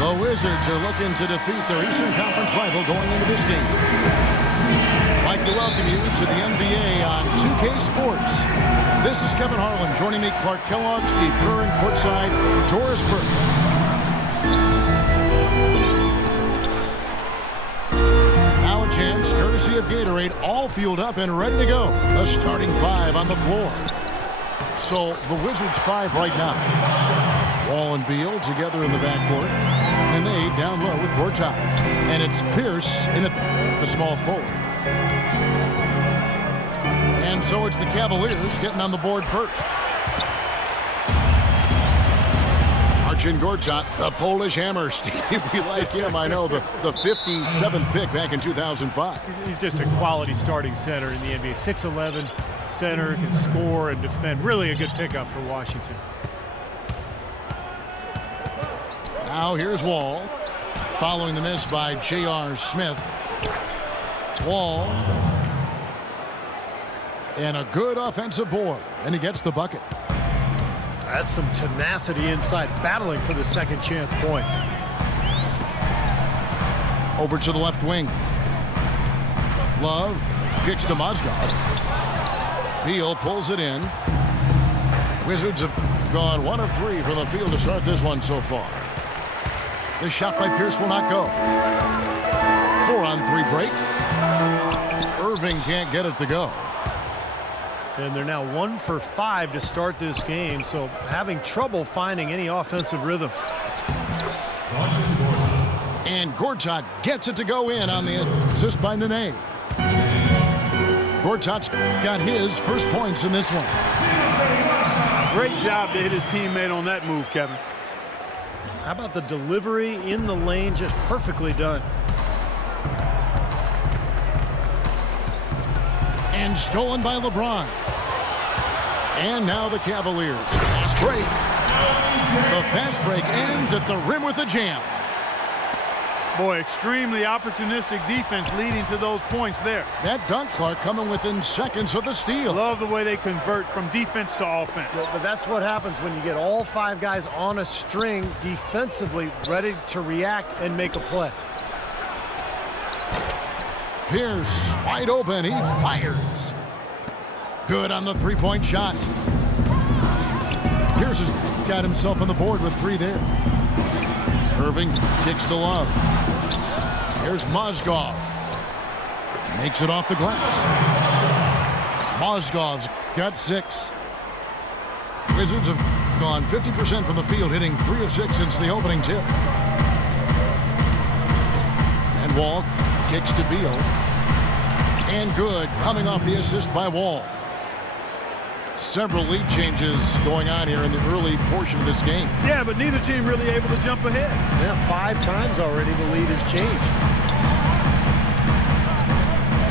The Wizards are looking to defeat their Eastern Conference rival going into this game. I'd like to welcome you to the NBA on 2K Sports. This is Kevin Harlan. Joining me, Clark Kellogg, Steve Kerr, and courtside, Doris Burke. Now a chance, courtesy of Gatorade, all fueled up and ready to go. The starting five on the floor. So the Wizards five right now. Wall and Beal together in the backcourt. And they down low with Gortat. And it's Pierce in the small forward. And so it's the Cavaliers getting on the board first. Marcin Gortat, the Polish hammer. Steve, we like him. I know, the 57th pick back in 2005. He's just a quality starting center in the NBA. 6'11", center, can score and defend. Really a good pickup for Washington. Now here's Wall. Following the miss by J.R. Smith. Wall. And a good offensive board. And he gets the bucket. That's some tenacity inside, battling for the second chance points. Over to the left wing. Love kicks to Mozgov. Beal pulls it in. Wizards have gone 1 of 3 from the field to start this one so far. This shot by Pierce will not go. 4-on-3 break. Irving can't get it to go. And they're now 1 for 5 to start this game, so having trouble finding any offensive rhythm. And Gortat gets it to go in on the assist by Nene. Gortat's got his first points in this one. Great job to hit his teammate on that move, Kevin. How about the delivery in the lane, just perfectly done. And stolen by LeBron. And now the Cavaliers. Fast break. The fast break ends at the rim with a jam. Boy, extremely opportunistic defense leading to those points there. That dunk, Clark, coming within seconds of the steal. Love the way they convert from defense to offense. But that's what happens when you get all 5 guys on a string defensively ready to react and make a play. Pierce wide open. He fires. Good on the three-point shot. Pierce has got himself on the board with 3 there. Irving kicks to Love. Here's Mozgov. Makes it off the glass. Mozgov's got 6. Wizards have gone 50% from the field, hitting 3 of 6 since the opening tip. And Wall kicks to Beal. And good, coming off the assist by Wall. Several lead changes going on here in the early portion of this game. Yeah, but neither team really able to jump ahead. Yeah, 5 times already the lead has changed.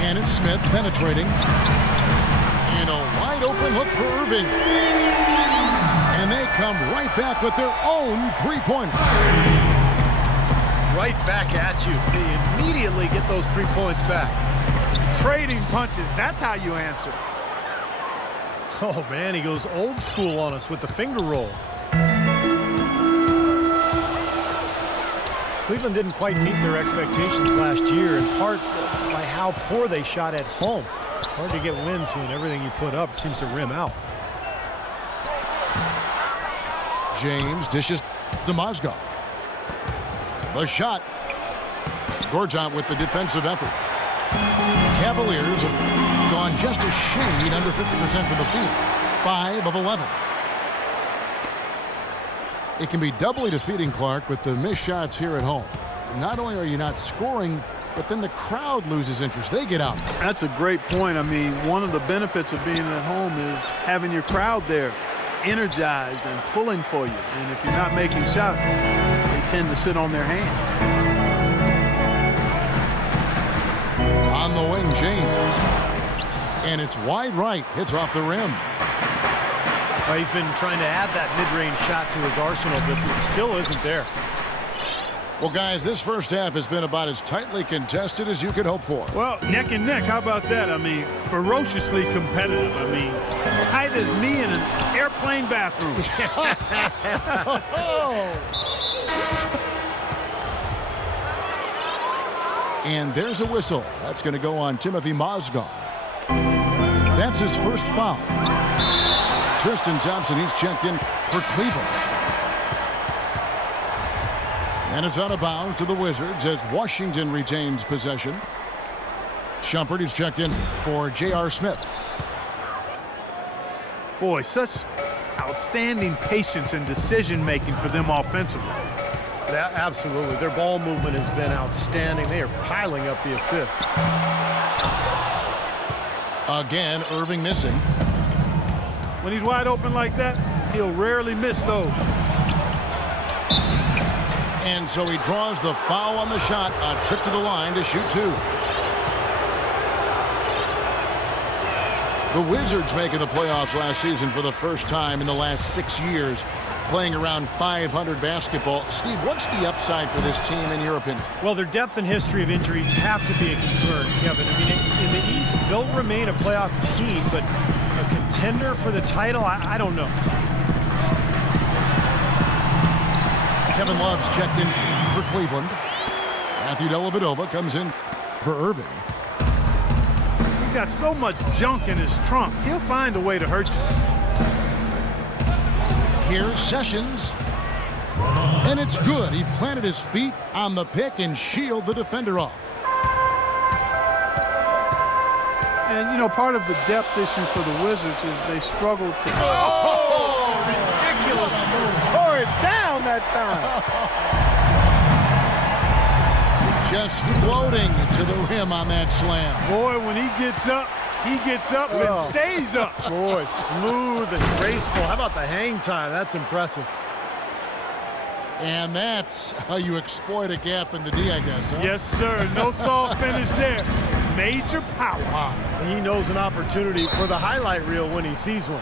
And it's Smith penetrating. And a wide open look for Irving. And they come right back with their own three-pointer. Right back at you. They immediately get those 3 points back. Trading punches, that's how you answer. Oh, man, he goes old school on us with the finger roll. Cleveland didn't quite meet their expectations last year, in part by how poor they shot at home. Hard to get wins when everything you put up seems to rim out. James dishes to Mozgov. The shot. Gortat with the defensive effort. Cavaliers have gone just a shade under 50% from the field. 5 of 11. It can be doubly defeating, Clark, with the missed shots here at home. Not only are you not scoring, but then the crowd loses interest. They get out. That's a great point. I mean, one of the benefits of being at home is having your crowd there energized and pulling for you. And if you're not making shots, they tend to sit on their hands. On the wing, James. And it's wide right. Hits off the rim. Well, he's been trying to add that mid-range shot to his arsenal, but it still isn't there. Well, guys, this first half has been about as tightly contested as you could hope for. Well, neck and neck. How about that? I mean, ferociously competitive. I mean, tight as me in an airplane bathroom. And there's a whistle. That's going to go on Timothy Mozgov. That's his first foul. Tristan Thompson, he's checked in for Cleveland. And it's out of bounds to the Wizards as Washington retains possession. Shumpert is checked in for J.R. Smith. Boy, such outstanding patience and decision-making for them offensively. Yeah, absolutely. Their ball movement has been outstanding. They are piling up the assists. Again, Irving missing. When he's wide open like that, he'll rarely miss those. And so he draws the foul on the shot. A trip to the line to shoot two. The Wizards making the playoffs last season for the first time in the last 6 years, playing around 500 basketball. Steve, what's the upside for this team in your opinion? Well, their depth and history of injuries have to be a concern, Kevin. I mean, in the East, they'll remain a playoff team, but a contender for the title, I don't know. Kevin Love's checked in for Cleveland. Matthew Dellavedova comes in for Irving. He's got so much junk in his trunk, he'll find a way to hurt you. Here's Sessions. And it's good. He planted his feet on the pick and shielded the defender off. And, you know, part of the depth issue for the Wizards is they struggle to... Ridiculous. Tore it down that time. Just floating to the rim on that slam. Boy, when he gets up and stays up. Boy, smooth and graceful. How about the hang time? That's impressive. And that's how you exploit a gap in the D, I guess, huh? Yes, sir. No soft finish there. Major power. Wow. He knows an opportunity for the highlight reel when he sees one.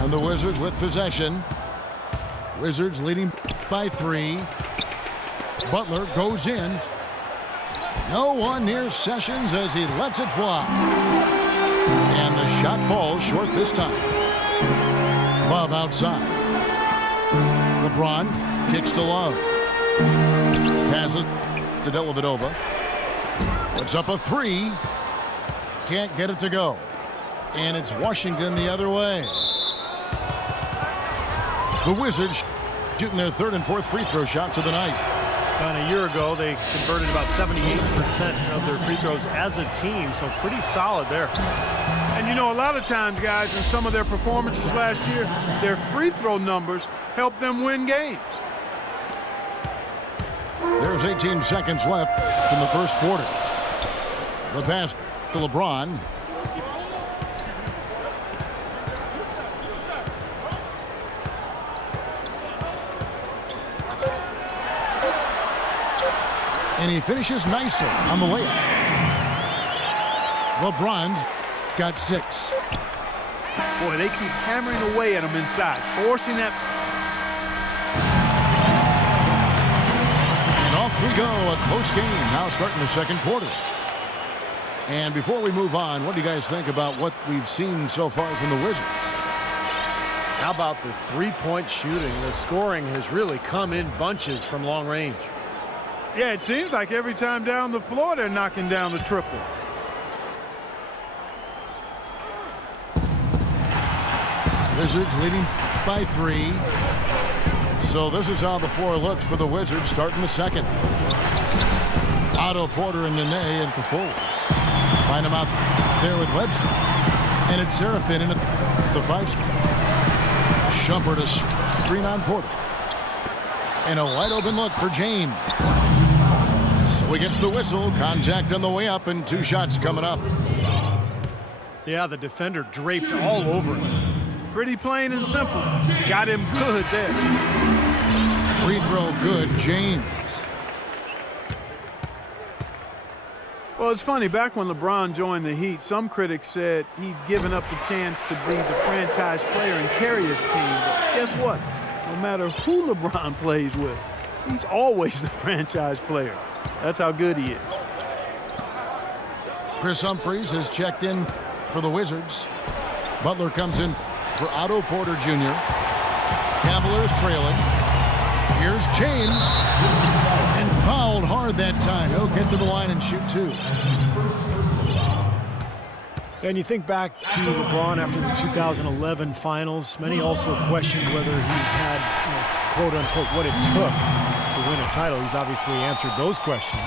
And the Wizards with possession. Wizards leading by 3. Butler goes in. No one near Sessions as he lets it fly. And the shot falls short this time. Love outside. LeBron kicks to Love. Passes to Dellavedova. Puts up a 3. Can't get it to go. And it's Washington the other way. The Wizards shooting their 3rd and 4th free throw shots of the night. And a year ago, they converted about 78% of their free throws as a team, so pretty solid there. And, you know, a lot of times, guys, in some of their performances last year, their free throw numbers helped them win games. There's 18 seconds left in the first quarter. The pass to LeBron. And he finishes nicely on the layup. LeBron's got 6. Boy, they keep hammering away at him inside, forcing that. And off we go. A close game now starting the second quarter. And before we move on, what do you guys think about what we've seen so far from the Wizards? How about the three-point shooting? The scoring has really come in bunches from long range. Yeah, it seems like every time down the floor they're knocking down the triple. Wizards leading by 3. So this is how the floor looks for the Wizards starting the second. Otto Porter and Nene at the forwards. Find him out there with Webster. And it's Serafin in at the 5 spot. Shumpert to screen on Porter. And a wide open look for James. So he gets the whistle. Contact on the way up and 2 shots coming up. Yeah, the defender draped all over him. Pretty plain and simple. Got him good there. Free throw good, James. Well, it's funny. Back when LeBron joined the Heat, some critics said he'd given up the chance to be the franchise player and carry his team. But guess what? No matter who LeBron plays with, he's always the franchise player. That's how good he is. Chris Humphries has checked in for the Wizards. Butler comes in for Otto Porter Jr. Cavaliers trailing. Here's James. And fouled hard that time. He'll get to the line and shoot 2. And you think back to LeBron after the 2011 finals, many also questioned whether he had, quote unquote, what it took to win a title. He's obviously answered those questions.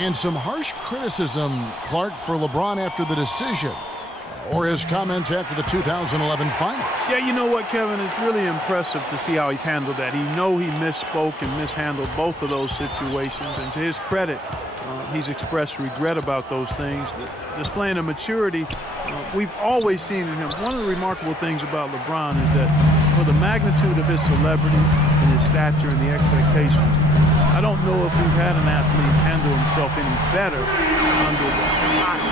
And some harsh criticism, Clark, for LeBron after the decision, or his comments after the 2011 finals. Yeah, you know what, Kevin? It's really impressive to see how he's handled that. He misspoke and mishandled both of those situations. And to his credit, he's expressed regret about those things, displaying a maturity we've always seen in him. One of the remarkable things about LeBron is that for the magnitude of his celebrity and his stature and the expectations, I don't know if we've had an athlete handle himself any better under the hot,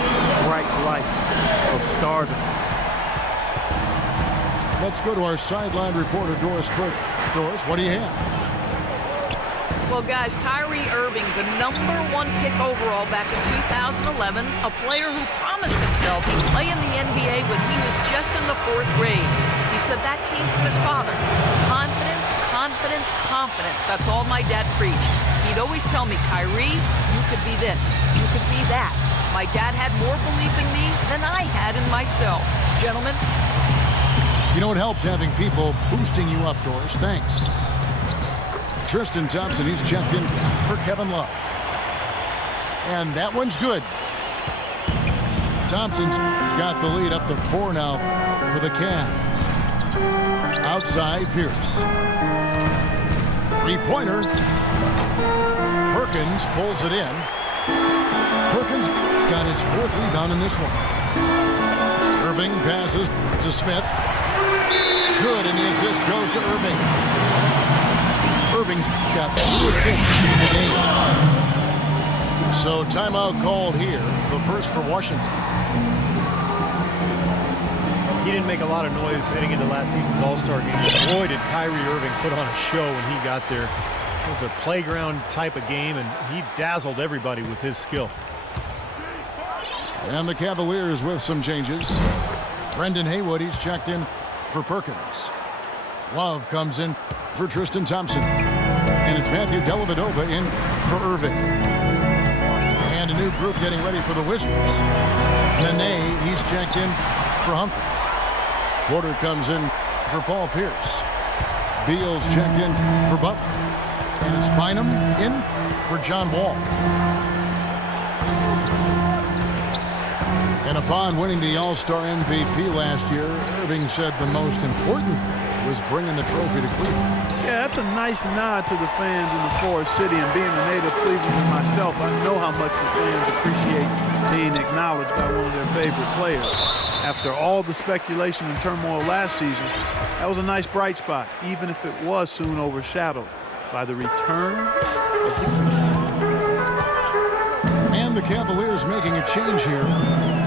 bright lights of stardom. Let's go to our sideline reporter, Doris Burke. Doris, what do you have? Well, guys, Kyrie Irving, the #1 pick overall back in 2011, a player who promised himself he'd play in the NBA when he was just in the 4th grade. He said that came from his father. Confidence, confidence, confidence. That's all my dad preached. He'd always tell me, Kyrie, you could be this, you could be that. My dad had more belief in me than I had in myself. Gentlemen. You know, it helps having people boosting you up, Doris. Thanks. Tristan Thompson, he's checked in for Kevin Love. And that one's good. Thompson's got the lead up to 4 now for the Cavs. Outside, Pierce. 3-pointer. Perkins pulls it in. Perkins got his 4th rebound in this one. Irving passes to Smith. Good, and the assist goes to Irving. Irving's got 2 assists in the game. So timeout called here, the first for Washington. He didn't make a lot of noise heading into last season's All-Star game. Boy, did Kyrie Irving put on a show when he got there. It was a playground type of game, and he dazzled everybody with his skill. And the Cavaliers with some changes. Brendan Haywood, he's checked in for Perkins. Love comes in for Tristan Thompson. And it's Matthew Dellavedova in for Irving. And a new group getting ready for the Wizards. Nene, he's checked in for Humphries. Porter comes in for Paul Pierce. Beal's checked in for Butler. And it's Bynum in for John Wall. And upon winning the All-Star MVP last year, Irving said the most important thing was bringing the trophy to Cleveland. Yeah, that's a nice nod to the fans in the Forest City, and being a native Clevelander myself, I know how much the fans appreciate being acknowledged by one of their favorite players. After all the speculation and turmoil last season, that was a nice bright spot, even if it was soon overshadowed by the return of the King. And the Cavaliers making a change here.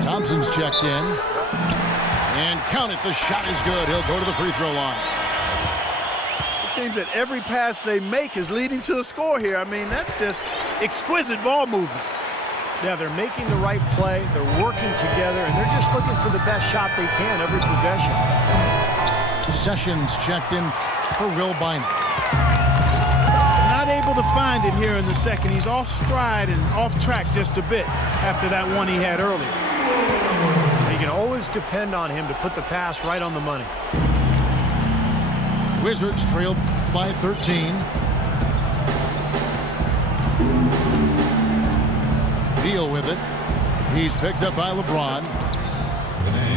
Thompson's checked in. And count it, the shot is good. He'll go to the free throw line. It seems that every pass they make is leading to a score here. I mean, that's just exquisite ball movement. Yeah, they're making the right play, they're working together, and they're just looking for the best shot they can every possession. Sessions checked in for Will Bynum. Not able to find it here in the second. He's off stride and off track just a bit after that one he had earlier. You can always depend on him to put the pass right on the money. Wizards trailed by 13. Beal with it. He's picked up by LeBron.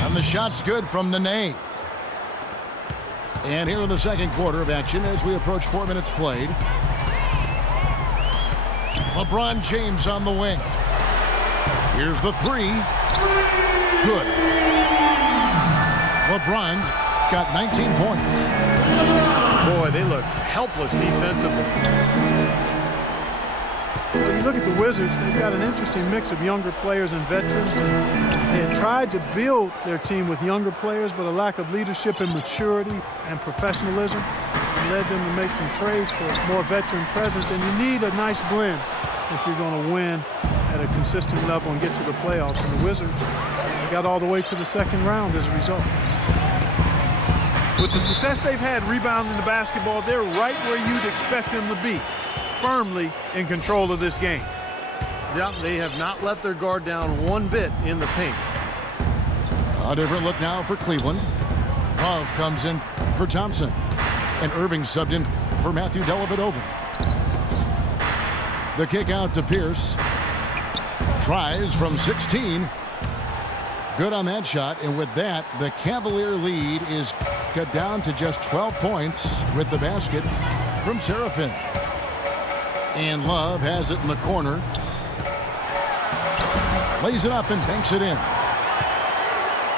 And the shot's good from Nene. And here in the second quarter of action as we approach 4 minutes played. LeBron James on the wing. Here's the 3. Good. LeBron's got 19 points. Boy, they look helpless defensively. When you look at the Wizards, they've got an interesting mix of younger players and veterans. They had tried to build their team with younger players, but a lack of leadership and maturity and professionalism led them to make some trades for more veteran presence. And you need a nice blend if you're going to win at a consistent level and get to the playoffs. And the Wizards got all the way to the second round as a result. With the success they've had rebounding the basketball, they're right where you'd expect them to be, firmly in control of this game. Yeah, they have not let their guard down one bit in the paint. A different look now for Cleveland. Love comes in for Thompson. And Irving subbed in for Matthew Dellavedova. The kick out to Pierce. Tries from 16. Good on that shot. And with that, the Cavalier lead is cut down to just 12 points with the basket from Serafin. And Love has it in the corner. Lays it up and banks it in.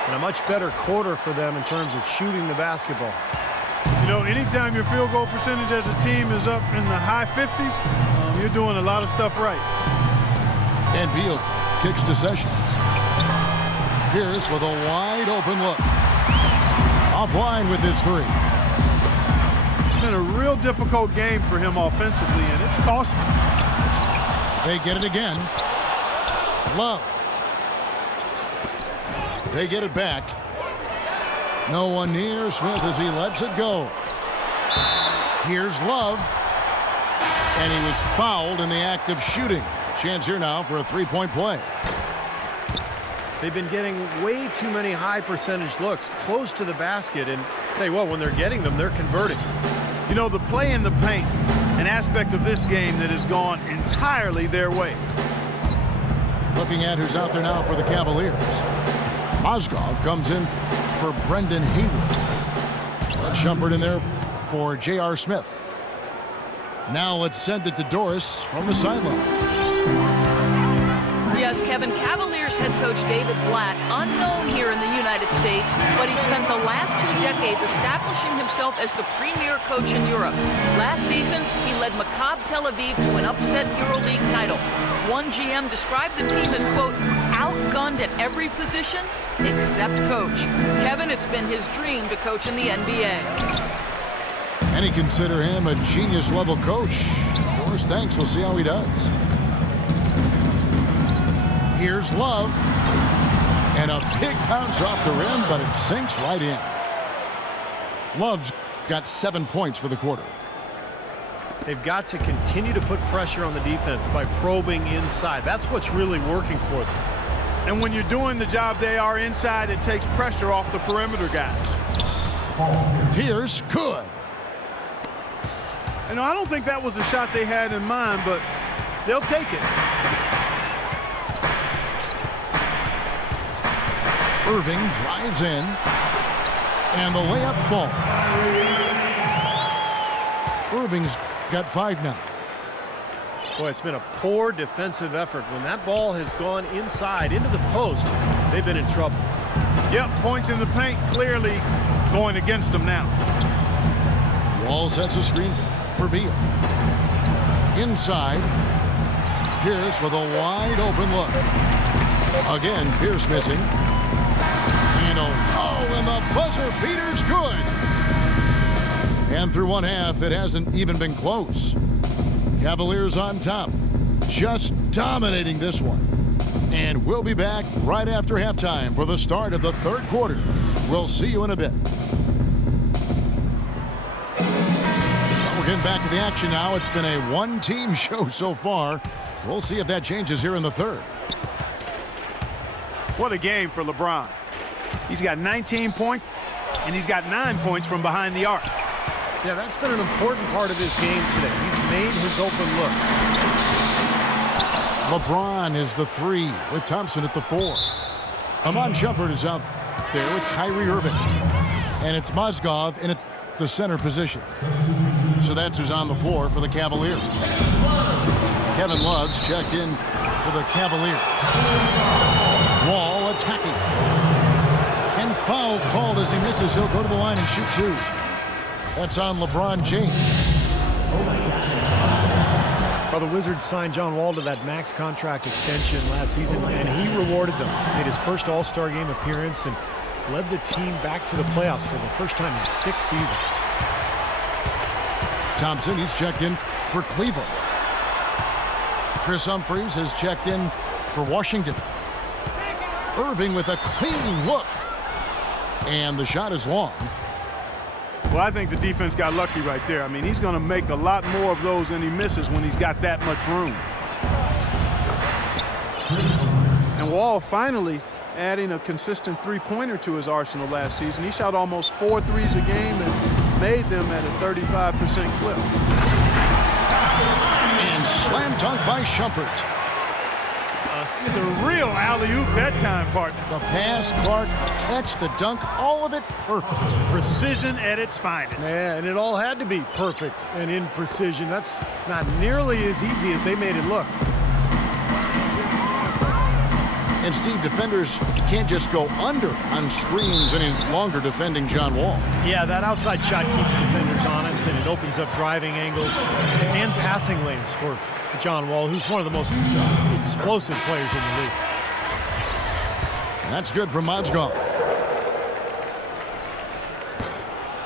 And a much better quarter for them in terms of shooting the basketball. You know, anytime your field goal percentage as a team is up in the high 50s, you're doing a lot of stuff right. And Beal kicks to Sessions. Pierce with a wide open look. Offline with his three. It's been a real difficult game for him offensively, and it's costing. They get it again. Love. They get it back. No one near Smith as he lets it go. Here's Love. And he was fouled in the act of shooting. Chance here now for a three-point play. They've been getting way too many high percentage looks close to the basket, and tell you what, when they're getting them, they're converting. You know, the play in the paint, an aspect of this game that has gone entirely their way. Looking at who's out there now for the Cavaliers. Mozgov comes in for Brendan Haywood. That's Shumpert in there for J.R. Smith. Now let's send it to Doris from the sideline. Yes, Kevin, Cavaliers head coach David Blatt, unknown here in the United States, but he spent the last 2 decades establishing himself as the premier coach in Europe. Last season, he led Maccabi Tel Aviv to an upset EuroLeague title. One GM described the team as, quote, outgunned at every position except coach. Kevin, it's been his dream to coach in the NBA. Many consider him a genius-level coach. Doris thanks. We'll see how he does. Here's Love. And a big bounce off the rim, but it sinks right in. Love's got 7 points for the quarter. They've got to continue to put pressure on the defense by probing inside. That's what's really working for them. And when you're doing the job they are inside, it takes pressure off the perimeter guys. Pierce good. You know, I don't think that was a shot they had in mind, but they'll take it. Irving drives in, and the layup falls. Irving's got 5 now. Boy, it's been a poor defensive effort. When that ball has gone inside into the post, they've been in trouble. Yep, points in the paint clearly going against them now. Wall sets a screen for Beal. Inside, Pierce with a wide open look. Again, Pierce missing. And the buzzer beater's good. And through one half, it hasn't even been close. Cavaliers on top, just dominating this one. And we'll be back right after halftime for the start of the third quarter. We'll see you in a bit. We're getting back to the action now. It's been a one-team show so far. We'll see if that changes here in the third. What a game for LeBron. He's got 19 points, and he's got 9 points from behind the arc. Yeah, that's been an important part of his game today. He's made his open look. LeBron is the 3 with Thompson at the 4. Amon Shumpert is out there with Kyrie Irving. And it's Mozgov in the center position. So that's who's on the floor for the Cavaliers. Kevin Love's checked in for the Cavaliers. Wall attacking. And foul called as he misses. He'll go to the line and shoot 2. That's on LeBron James. Well, the Wizards signed John Wall to that max contract extension last season, and he rewarded them. Made his first All-Star game appearance and led the team back to the playoffs for the first time in 6 seasons. Thompson, he's checked in for Cleveland. Chris Humphries has checked in for Washington. Irving with a clean look. And the shot is long. Well, I think the defense got lucky right there. I mean, he's going to make a lot more of those than he misses when he's got that much room. And Wall finally adding a consistent three-pointer to his arsenal last season. He shot almost 4 threes a game and made them at a 35% clip. And slam dunk by Shumpert. It's a real alley-oop that time, partner. The pass, Clark, the catch, the dunk, all of it perfect. Precision at its finest. Yeah, and it all had to be perfect and in precision. That's not nearly as easy as they made it look. And Steve, defenders can't just go under on screens any longer defending John Wall. Yeah, that outside shot keeps defenders honest, and it opens up driving angles and passing lanes for John Wall, who's one of the most explosive players in the league. That's good from Mozgov.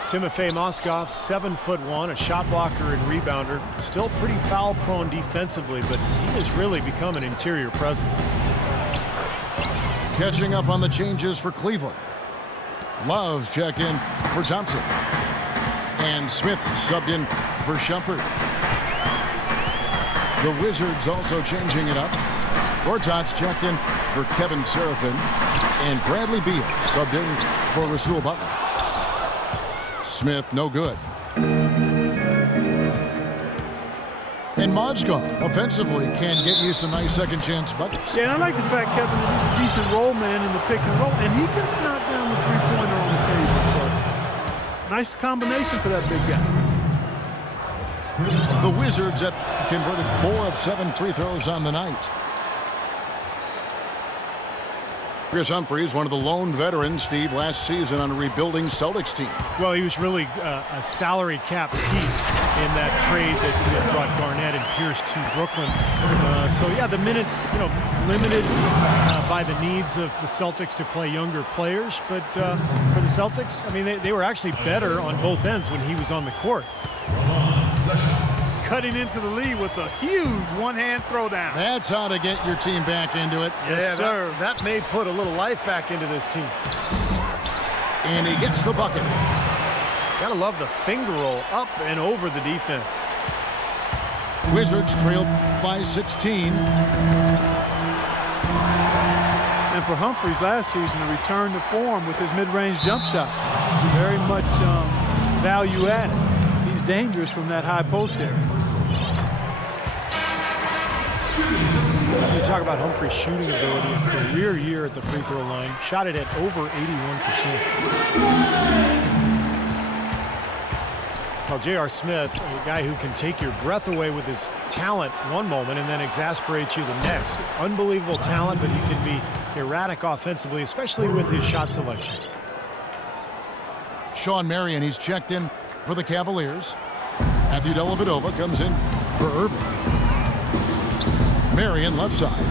Timofey Mozgov, 7'1", a shot blocker and rebounder. Still pretty foul-prone defensively, but he has really become an interior presence. Catching up on the changes for Cleveland. Love's checked in for Thompson. And Smith subbed in for Shumpert. The Wizards also changing it up. Gortat's checked in for Kevin Serafin. And Bradley Beal subbed in for Rasul Butler. Smith, no good. And Mozgov, offensively, can get you some nice second-chance buckets. Yeah, and I like the fact, Kevin, that he's a decent roll man in the pick and roll, and he just knocked down the three-pointer on occasion. So, nice combination for that big guy. The Wizards have converted 4 of 7 free throws on the night. Chris Humphries, one of the lone veterans, Steve, last season on a rebuilding Celtics team. Well, he was really a salary cap piece in that trade that brought Garnett and Pierce to Brooklyn. So, yeah, the minutes, limited by the needs of the Celtics to play younger players. But for the Celtics, I mean, they were actually better on both ends when he was on the court. Cutting into the lead with a huge one-hand throwdown. That's how to get your team back into it. Yes, sir. That may put a little life back into this team. And he gets the bucket. Gotta love the finger roll up and over the defense. Wizards trailed by 16. And for Humphries last season, a return to form with his mid-range jump shot. Very much value added. He's dangerous from that high post area. You talk about Humphries' shooting ability, a career year at the free throw line. Shot it at over 81%. Well, J.R. Smith, a guy who can take your breath away with his talent one moment and then exasperate you the next. Unbelievable talent, but he can be erratic offensively, especially with his shot selection. Sean Marion, he's checked in for the Cavaliers. Matthew Dellavedova comes in for Irving. Marion left side.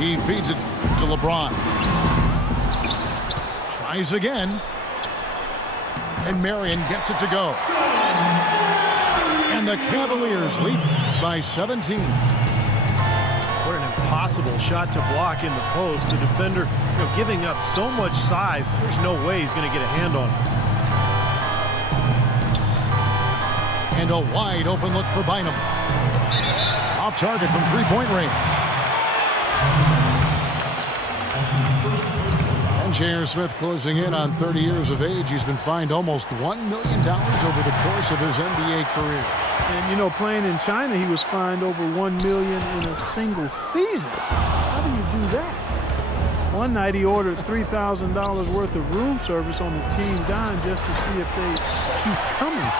He feeds it to LeBron. Tries again. And Marion gets it to go. And the Cavaliers lead by 17. What an impossible shot to block in the post. The defender giving up so much size, there's no way he's going to get a hand on it. And a wide open look for Bynum. Off target from three-point range. And J.R. Smith closing in on 30 years of age. He's been fined almost $1 million over the course of his NBA career. And, playing in China, he was fined over $1 million in a single season. How do you do that? One night he ordered $3,000 worth of room service on the team dime just to see if they keep coming.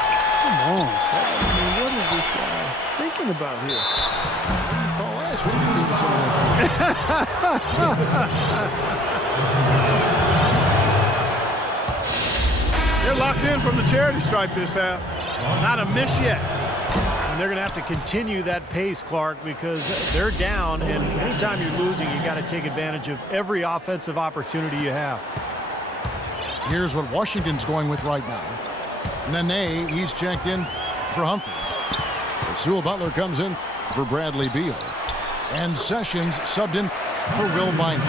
Come on, Kevin. I mean, what is this guy thinking about here? Call last week. They're locked in from the charity stripe this half. Not a miss yet. And they're going to have to continue that pace, Clark, because they're down, and anytime you're losing, you got to take advantage of every offensive opportunity you have. Here's what Washington's going with right now. Nene, he's checked in for Humphries. Rasul Butler comes in for Bradley Beal. And Sessions subbed in for Will Bynum.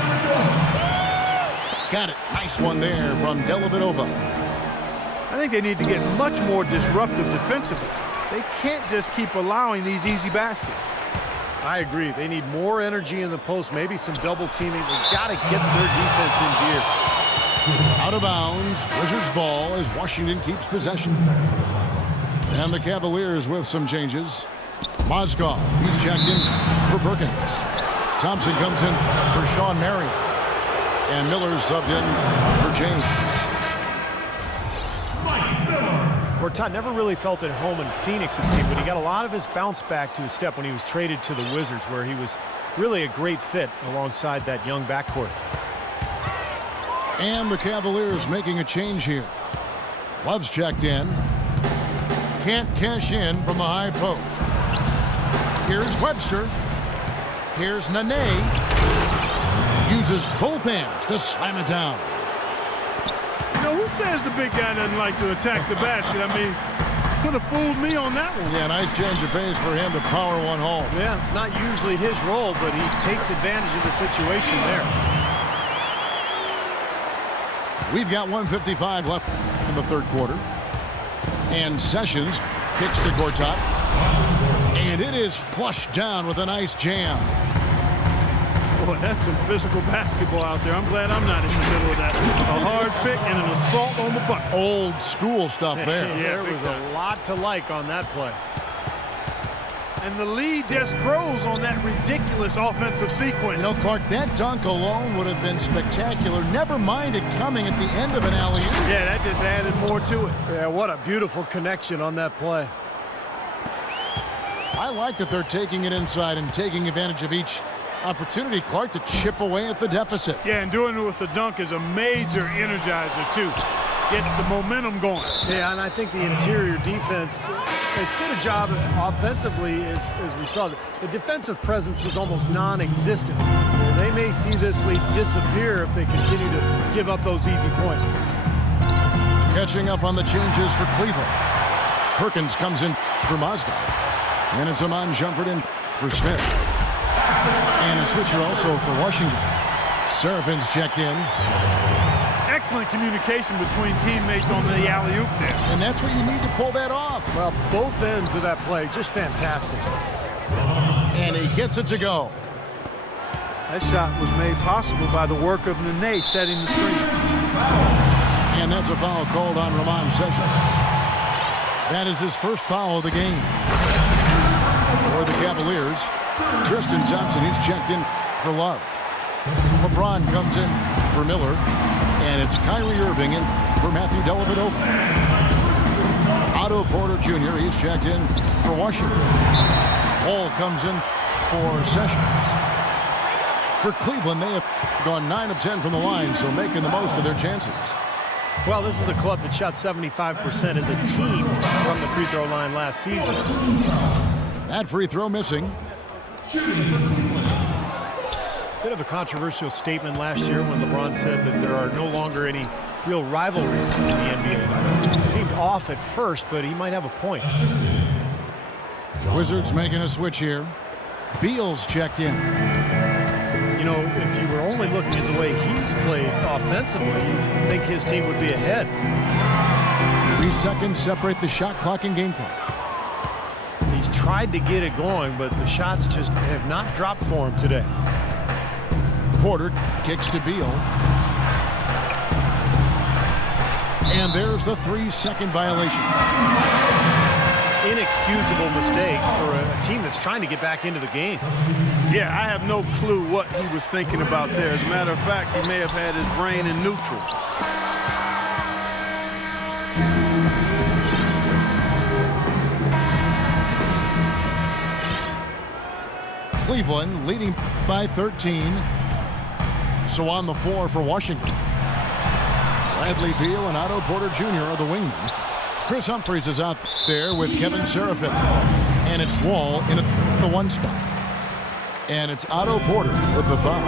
Got it. Nice one there from Dellavedova. I think they need to get much more disruptive defensively. They can't just keep allowing these easy baskets. I agree. They need more energy in the post, maybe some double teaming. They've got to get their defense in gear. Out of bounds. Wizards ball as Washington keeps possession. And the Cavaliers with some changes. Mozgov, he's checked in for Perkins. Thompson comes in for Sean Marion. And Miller's subbed in for James. Gortat never really felt at home in Phoenix, it seemed, but he got a lot of his bounce back to his step when he was traded to the Wizards, where he was really a great fit alongside that young backcourt. And the Cavaliers making a change here. Love's checked in. Can't cash in from the high post. Here's Webster. Here's Nene. Uses both hands to slam it down. You know, who says the big guy doesn't like to attack the basket? I mean, could have fooled me on that one. Yeah, nice change of pace for him to power one home. Yeah, it's not usually his role, but he takes advantage of the situation there. We've got 1:55 left in the third quarter. And Sessions kicks to Gortat. And it is flushed down with a nice jam. Boy, that's some physical basketball out there. I'm glad I'm not in the middle of that. A hard pick and an assault on the bucket. Old school stuff there. Yeah, there was a lot to like on that play. And the lead just grows on that ridiculous offensive sequence. You know, Clark, that dunk alone would have been spectacular. Never mind it coming at the end of an alley-oop. Yeah, that just added more to it. Yeah, what a beautiful connection on that play. I like that they're taking it inside and taking advantage of each opportunity, Clark, to chip away at the deficit. Yeah, and doing it with the dunk is a major energizer, too. Gets the momentum going. Yeah, and I think the interior defense, as good a job offensively as we saw. The defensive presence was almost non-existent. They may see this lead disappear if they continue to give up those easy points. Catching up on the changes for Cleveland. Perkins comes in for Mozgov. And it's Amon Shumpert in for Smith. And a switcher also for Washington. Serafin's checked in. Excellent communication between teammates on the alley-oop there. And that's what you need to pull that off. Well, both ends of that play, just fantastic. And he gets it to go. That shot was made possible by the work of Nene setting the screen. And that's a foul called on Ramon Sessions. That is his first foul of the game. For the Cavaliers, Tristan Thompson, he's checked in for Love. LeBron comes in for Miller. And it's Kyrie Irving in for Matthew Dellavedova. Otto Porter Jr., he's checked in for Washington. Hall comes in for Sessions. For Cleveland, they have gone 9 of 10 from the line, so making the most of their chances. Well, this is a club that shot 75% as a team from the free throw line last season. That free throw missing. Bit of a controversial statement last year when LeBron said that there are no longer any real rivalries in the NBA. It seemed off at first, but he might have a point. Wizards making a switch here. Beal's checked in. You know, if you were only looking at the way he's played offensively, you'd think his team would be ahead. 3 seconds separate the shot clock and game clock. He's tried to get it going, but the shots just have not dropped for him today. Porter kicks to Beal. And there's the 3-second violation. Inexcusable mistake for a team that's trying to get back into the game. Yeah, I have no clue what he was thinking about there. As a matter of fact, he may have had his brain in neutral. Cleveland leading by 13. So on the floor for Washington, Bradley Beal and Otto Porter Jr. are the wingmen. Chris Humphries is out there with Kevin Serafin. And it's Wall in the 1 spot. And it's Otto Porter with the foul.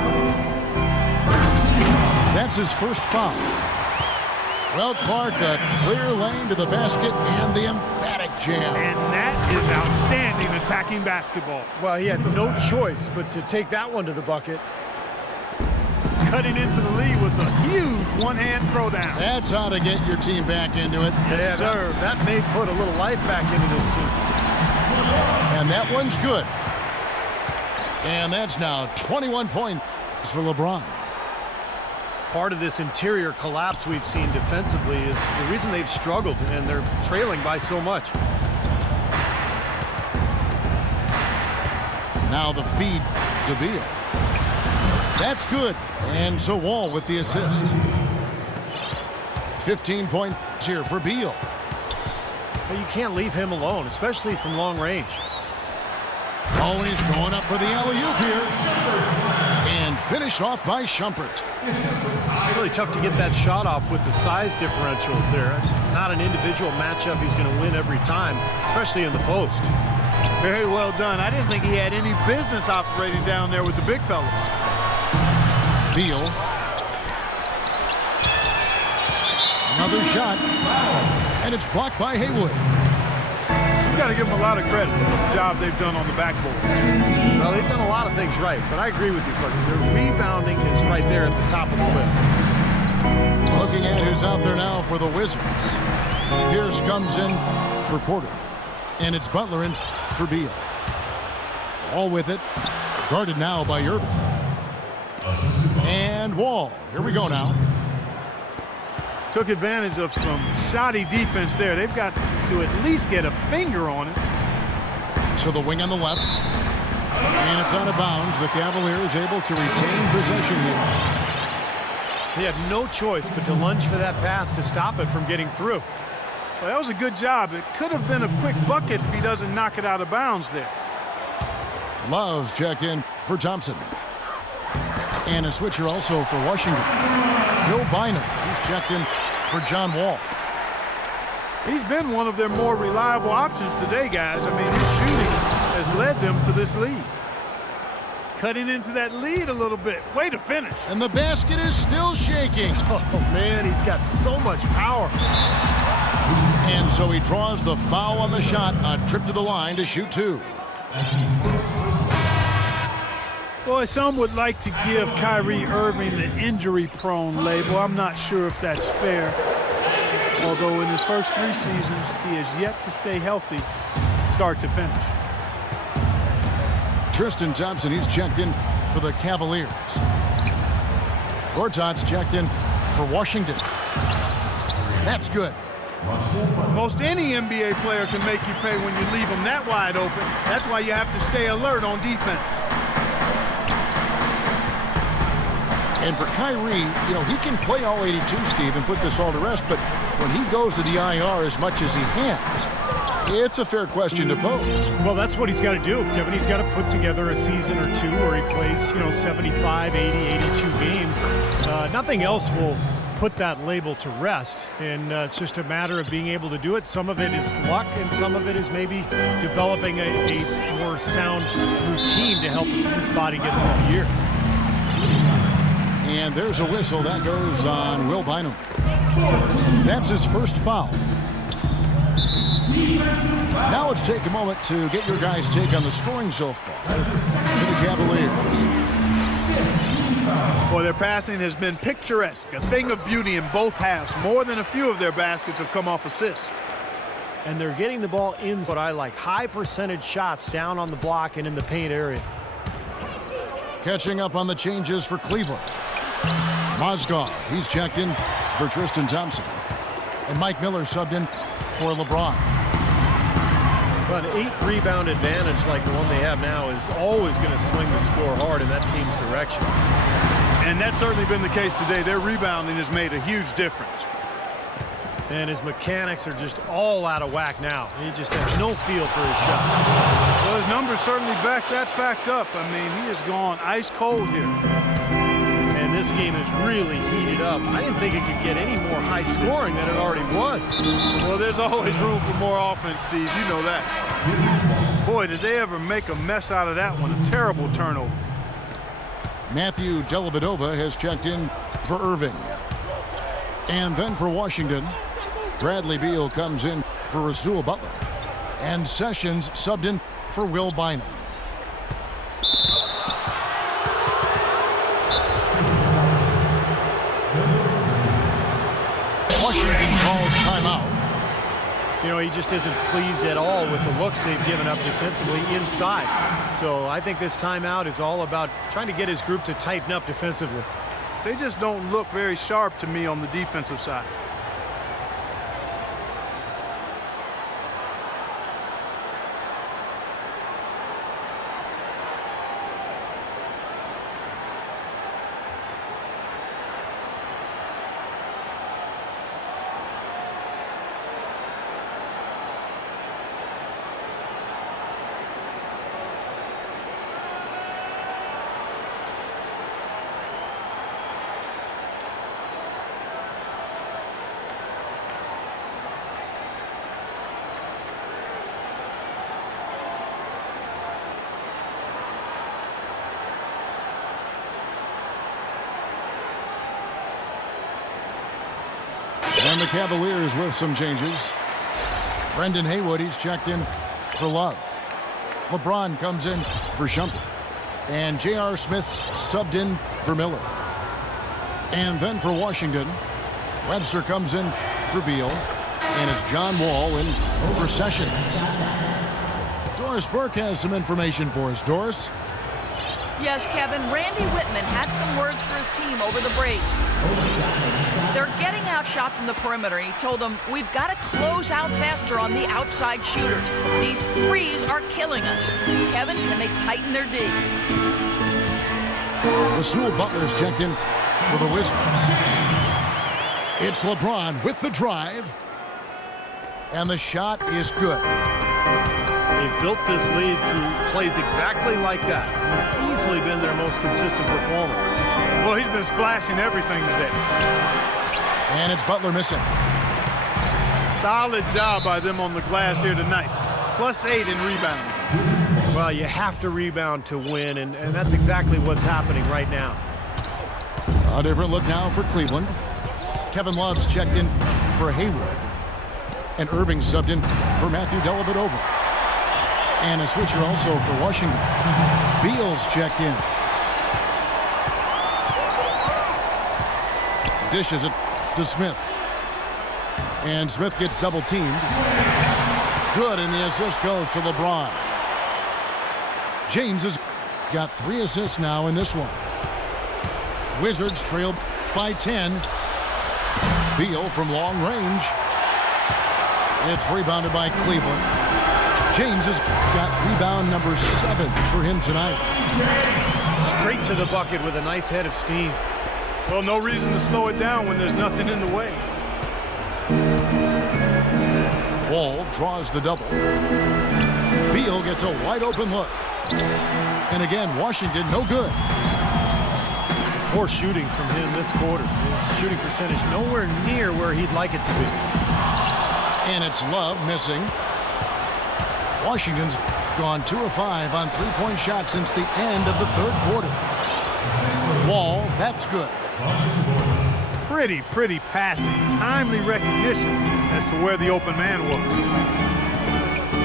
That's his first foul. Well, Clark, a clear lane to the basket and the emphatic jam. And that is outstanding attacking basketball. Well, he had no choice but to take that one to the bucket. cutting into the lead with a huge one-hand throwdown. That's how to get your team back into it. Yes, sir. That may put a little life back into this team. And that one's good. And that's now 21 points for LeBron. Part of this interior collapse we've seen defensively is the reason they've struggled, and they're trailing by so much. Now the feed to Beal. That's good. And so Wall with the assist. 15 points here for Beal. But you can't leave him alone, especially from long range. Oh, and he's going up for the alley-oop here. And finished off by Shumpert. Really tough to get that shot off with the size differential there. It's not an individual matchup he's going to win every time, especially in the post. Very well done. I didn't think he had any business operating down there with the big fellas. Beal. Another shot. And it's blocked by Haywood. You got to give them a lot of credit for the job they've done on the backboard. Well, they've done a lot of things right, but I agree with you, Clark. Their rebounding is right there at the top of the list. Looking at who's out there now for the Wizards. Pierce comes in for Porter. And it's Butler in for Beal. All with it. Guarded now by Irving. And Wall. Here we go now. Took advantage of some shoddy defense there. They've got to at least get a finger on it. To the wing on the left. And it's out of bounds. The Cavaliers able to retain possession here. He had no choice but to lunge for that pass to stop it from getting through. Well, that was a good job. It could have been a quick bucket if he doesn't knock it out of bounds there. Love checked in for Thompson. And a switcher also for Washington. Will Bynum. He's checked in for John Wall. He's been one of their more reliable options today, guys. I mean, his shooting has led them to this lead. Cutting into that lead a little bit. Way to finish. And the basket is still shaking. Oh, man, he's got so much power. And so he draws the foul on the shot. A trip to the line to shoot two. Boy, some would like to give Kyrie Irving the injury-prone label. I'm not sure if that's fair. Although in his first 3 seasons, he has yet to stay healthy start to finish. Tristan Thompson, he's checked in for the Cavaliers. Gortat's checked in for Washington. That's good. Most any NBA player can make you pay when you leave them that wide open. That's why you have to stay alert on defense. And for Kyrie, he can play all 82, Steve, and put this all to rest, but when he goes to the IR as much as he has, it's a fair question to pose. Well, that's what he's got to do, Kevin. He's got to put together a season or two where he plays, 75, 80, 82 games. Nothing else will put that label to rest, and it's just a matter of being able to do it. Some of it is luck, and some of it is maybe developing a more sound routine to help his body get through the year. And there's a whistle. That goes on Will Bynum. That's his first foul. Now let's take a moment to get your guys' take on the scoring so far for the Cavaliers. Boy, their passing has been picturesque, a thing of beauty in both halves. More than a few of their baskets have come off assists. And they're getting the ball in what I like, high percentage shots down on the block and in the paint area. Catching up on the changes for Cleveland. Mozgov, he's checked in for Tristan Thompson. And Mike Miller subbed in for LeBron. But an 8-rebound advantage like the one they have now is always going to swing the score hard in that team's direction. And that's certainly been the case today. Their rebounding has made a huge difference. And his mechanics are just all out of whack now. He just has no feel for his shot. Well, his numbers certainly back that fact up. I mean, he has gone ice cold here. And this game is really heated up. I didn't think it could get any more high scoring than it already was. Well, there's always room for more offense, Steve. You know that. Boy, did they ever make a mess out of that one. A terrible turnover. Matthew Dellavedova has checked in for Irving. And then for Washington, Bradley Beal comes in for Rasul Butler. And Sessions subbed in for Will Bynum. Washington calls timeout. You know, he just isn't pleased at all with the looks they've given up defensively inside. So I think this timeout is all about trying to get his group to tighten up defensively. They just don't look very sharp to me on the defensive side. And the Cavaliers with some changes. Brendan Haywood, he's checked in for Love. LeBron comes in for Shumpert. And J.R. Smith's subbed in for Miller. And then for Washington, Webster comes in for Beal. And it's John Wall in for Sessions. Doris Burke has some information for us. Doris? Yes, Kevin, Randy Whitman had some words for his team over the break. They're getting outshot from the perimeter. He told them, we've got to close out faster on the outside shooters. These threes are killing us. Kevin, can they tighten their D? Rasul Butler's checked in for the Wizards. It's LeBron with the drive. And the shot is good. They've built this lead through plays exactly like that. He's easily been their most consistent performer. Well, he's been splashing everything today. And it's Butler missing. Solid job by them on the glass here tonight. +8 in rebounding. Well, you have to rebound to win, and that's exactly what's happening right now. A different look now for Cleveland. Kevin Love's checked in for Hayward. And Irving subbed in for Matthew Dellavedova. And a switcher also for Washington. Beal's checked in. Dishes it to Smith. And Smith gets double teamed. Good, and the assist goes to LeBron. James has got 3 assists now in this one. Wizards trail by 10. Beal from long range. It's rebounded by Cleveland. James has got rebound number 7 for him tonight. Straight to the bucket with a nice head of steam. Well, no reason to slow it down when there's nothing in the way. Wall draws the double. Beal gets a wide open look. And again, Washington no good. Poor shooting from him this quarter. His shooting percentage nowhere near where he'd like it to be. And it's Love missing. Washington's gone 2 of 5 on three-point shots since the end of the third quarter. Wall, that's good. Pretty passing. Timely recognition as to where the open man was.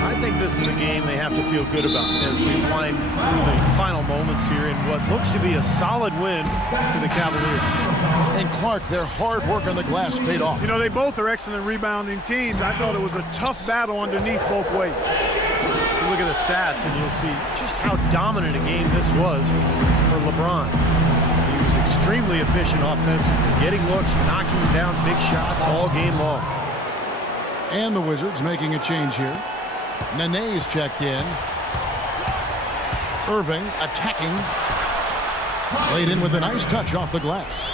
I think this is a game they have to feel good about as we wind through the final moments here in what looks to be a solid win for the Cavaliers. And Clark, their hard work on the glass paid off. You know, they both are excellent rebounding teams. I thought it was a tough battle underneath both ways. You look at the stats and you'll see just how dominant a game this was for LeBron. He was extremely efficient offensively, getting looks, knocking down big shots all game long. And the Wizards making a change here. Nene's checked in. Irving attacking. Played in with a nice touch off the glass.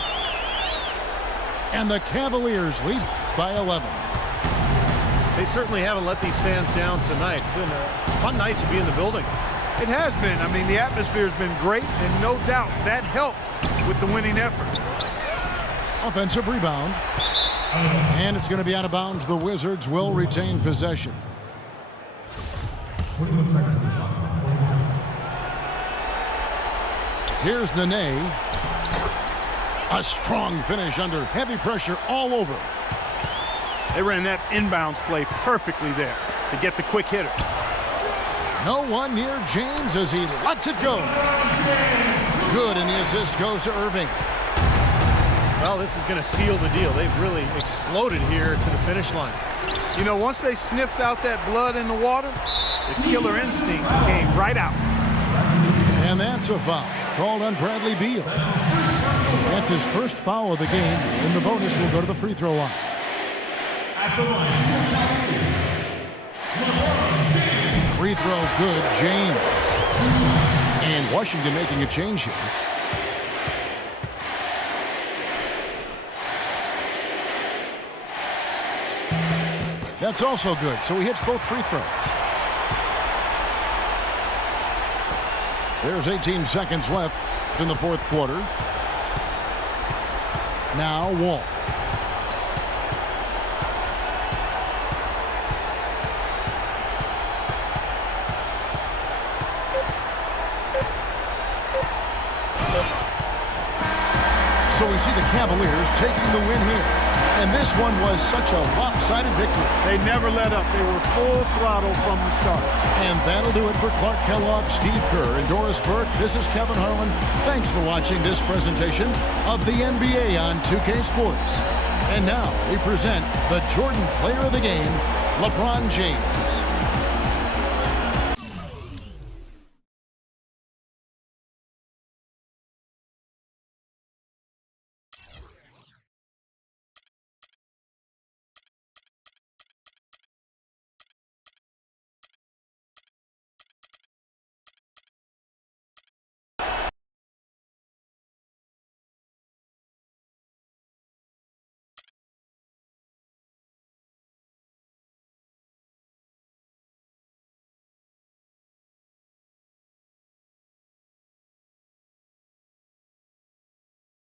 And the Cavaliers lead by 11. They certainly haven't let these fans down tonight. It's been a fun night to be in the building. It has been. I mean, the atmosphere has been great, and no doubt that helped with the winning effort. Offensive rebound. And it's going to be out of bounds. The Wizards will retain possession. 21 seconds on the shot clock. Here's Nene. A strong finish under heavy pressure all over. They ran that inbounds play perfectly there to get the quick hitter. No one near James as he lets it go. Good, and the assist goes to Irving. Well, this is going to seal the deal. They've really exploded here to the finish line. You know, once they sniffed out that blood in the water, the killer instinct came right out. And that's a foul called on Bradley Beal. That's his first foul of the game, and the bonus will go to the free throw line. Free throw good, James. And Washington making a change here. That's also good, so he hits both free throws. There's 18 seconds left in the fourth quarter. Now Wall. So we see the Cavaliers taking the win here. And this one was such a lopsided victory. They never let up. They were full throttle from the start. And that'll do it for Clark Kellogg, Steve Kerr, and Doris Burke. This is Kevin Harlan. Thanks for watching this presentation of the NBA on 2K Sports. And now we present the Jordan Player of the Game, LeBron James.